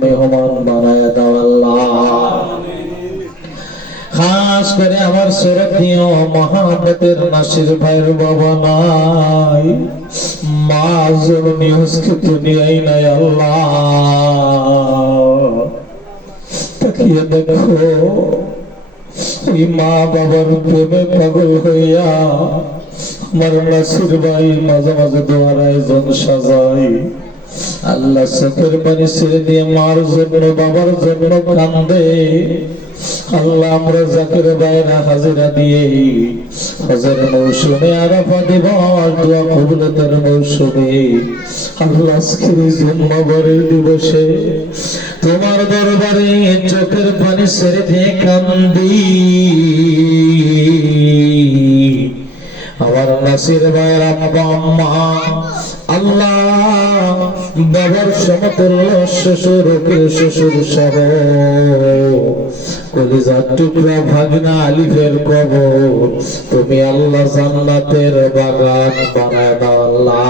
মেহমান বানায় দাও আল্লাহ। খাস করে আমার শ্রদ্ধেয় মহাব্বতের নাসির ভাইয়ের বাবা নাই, মা জননী আজকে দুনিয়ায় নাই আল্লাহ। তাকিয়ে দেখো, ওই মা বাবার প্রেমে পাগল হইয়া আমার নাসির ভাই মাঝে মাঝে দোয়ার আয়োজন সাজায়। আল্লাহ চোখের পানি ছেড়ে দিয়ে মার জন্য বাবার জন্য কান্দে। আল্লাহ আমরা জাকির ভাইরা হাজিরা দিয়ে হজের মৌসুমে আরাফা দিবস দোয়া কবুলতের মৌসুমে আল্লাহ আজকের জন্মবারের দিবসে তোমার দরবারে চোখের পানি ছেড়ে দিয়ে কান্দি। আমার নাসির ভাইয়ের আব্বা আম্মা আল্লাহ বাবার সমতুল্য শ্বশুর শ্বশুর সহ কলিজার টুকরা ভাগনা আলিফের কবর তুমি আল্লাহ জান্নাতের বাগান বানায় দাও আল্লাহ।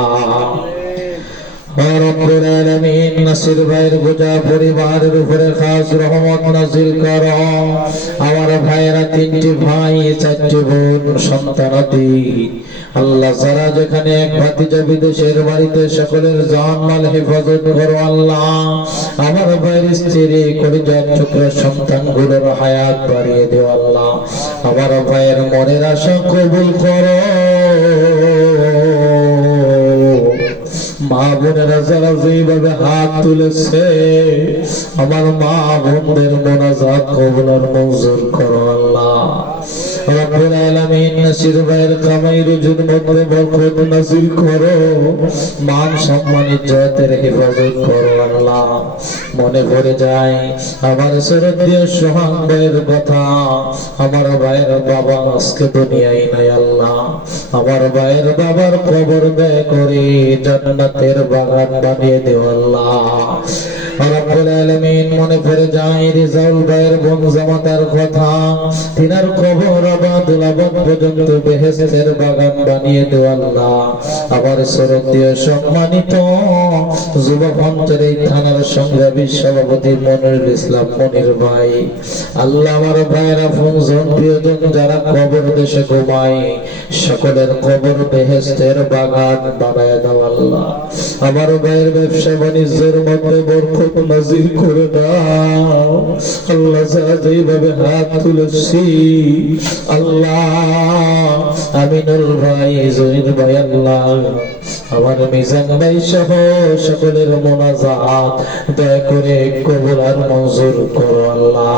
রব্বুল আলামিন নাসির ভাইয়ের গোটা পরিবারের উপরে খাস রহমত নাজিল করো। আমার ভাইয়েরা তিনটি ভাই চারটি বোন সন্তানাদি আল্লাহ যারা যেখানে এক ভাতিজা বিদেশের বাড়িতে সকলের জান মাল হেফাজত করো আল্লাহ। আমার ভাইয়ের স্ত্রী কলিজার টুকরা সন্তানগুলোর হায়াত বাড়িয়ে দিও আল্লাহ। আমার ভাইয়ের মনের আশা কবুল করো। মা বোনেরা যারা যেভাবে হাত তুলেছে আমার মা বোনদের মোনাজাত কবুল আর মঞ্জুর করো আল্লাহ। রব্বুল আলামিন নাসির ভাইয়ের কামাই রুজির মধ্যে বরকত নাযিল করো। মান সম্মান ইজ্জতের হেফাজত করো আল্লাহ। মনে পড়ে যায় আমার শ্রদ্ধেয় সোহাগ ভাইয়ের কথা। আমার ভাইয়ের বাবা আজকে দুনিয়ায় নাই আল্লাহ। আমার ভাইয়ের বাবার কবর ব্যয় করে জান্নাতের বাগান বানিয়ে দেও আল্লাহ। রব্বুল আলামিন মনে পড়ে যায় রিজাউল ভাইয়ের বোন জামাতার কথা। তিনার কবর আবাদুল আবাদ পর্যন্ত বেহেশতের বাগান বানিয়ে দেও আল্লাহ। আমার শ্রদ্ধেয় সম্মানিত যুবক মঞ্চের এই থানার সংগ্রামী সভাপতি মনিরুল ইসলাম মনির ভাই আল্লাহ আমার ভাইয়েরা ফোনজন প্রিয়জন যারা কবর দেশে ঘুমায় সকলের কবর বেহেশতের বাগান বানায় দাও আল্লাহ। আমার ভাইয়ের ব্যবসা বাণিজ্যের মধ্যে বরকত নাযিল করে দাও আল্লাহ। যারা যেভাবে হাত তুলেছি আল্লাহ, আমিনুল ভাই জহির ভাই আল্লাহ আমার মিজান ভাই সহ সকলের মোনাজাত দয়া করে কবুল আর মঞ্জুর করো আল্লাহ।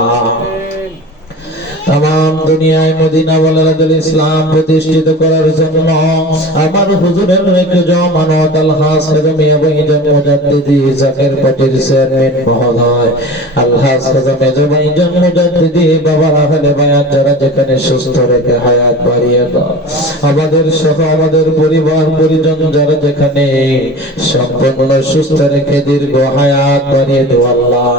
তাম দুনিয়ায় মদিনা ওয়ালাদুল ইসলাম প্রতিষ্ঠিত করার জন্য আমার হুজুরের একজন আমানত আলহাজ খাজা মিয়া ভাইজান মুজাদ্দিদি জাকির পার্টির চেয়ারম্যান মহোদয় আলহাজ খাজা মেজো ভাইজান মুজাদ্দিদি বাবার আহলে বায়াত যারা যেখানে সুস্থ রেখে হায়াত বাড়িয়ে দাও। আমাদের সহ আমাদের পরিবার পরিজন যারা যেখানে সম্পূর্ণ সুস্থ রেখে দীর্ঘ হায়াত বাড়িয়ে দাও আল্লাহ।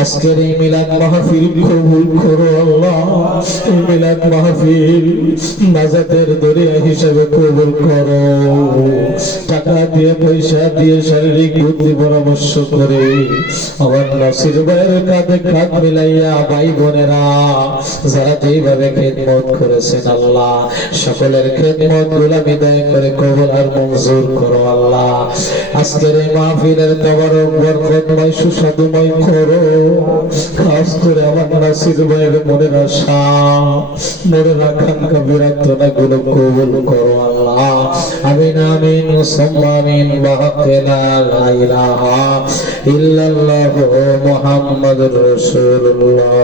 আজকের এই মিলাদ মাহফিল কবুল করো আল্লাহ। এই মিলাদ মাহফিল নাজাতের দরিয়া হিসেবে কবুল করো। টাকা দিয়ে পয়সা দিয়ে শারীরিক বুদ্ধি পরামর্শ করে আমার নাসির ভাইয়ের কাঁধে কাঁধ মিলাইয়া ভাই বোনেরা যারা যেভাবে খেদমত করেছেন আল্লাহ সকলের খেদমত গুলা বিদায় করে কবুল আর মঞ্জুর করো আল্লাহ। আজকের এই মাহফিলের তবারক বরকতময় সুস্বাদুময় করো। খাস করে আমার নাসির ভাইয়ের মনের আশা মনের আকাঙ্ক্ষা বিরাটনা গুলো কবুল করো আল্লাহ। আমিন আমিন সুম্মা আমিন ওয়া লা ইলাহা ইল্লাল্লাহু মুহাম্মাদুর রাসূলুল্লাহ।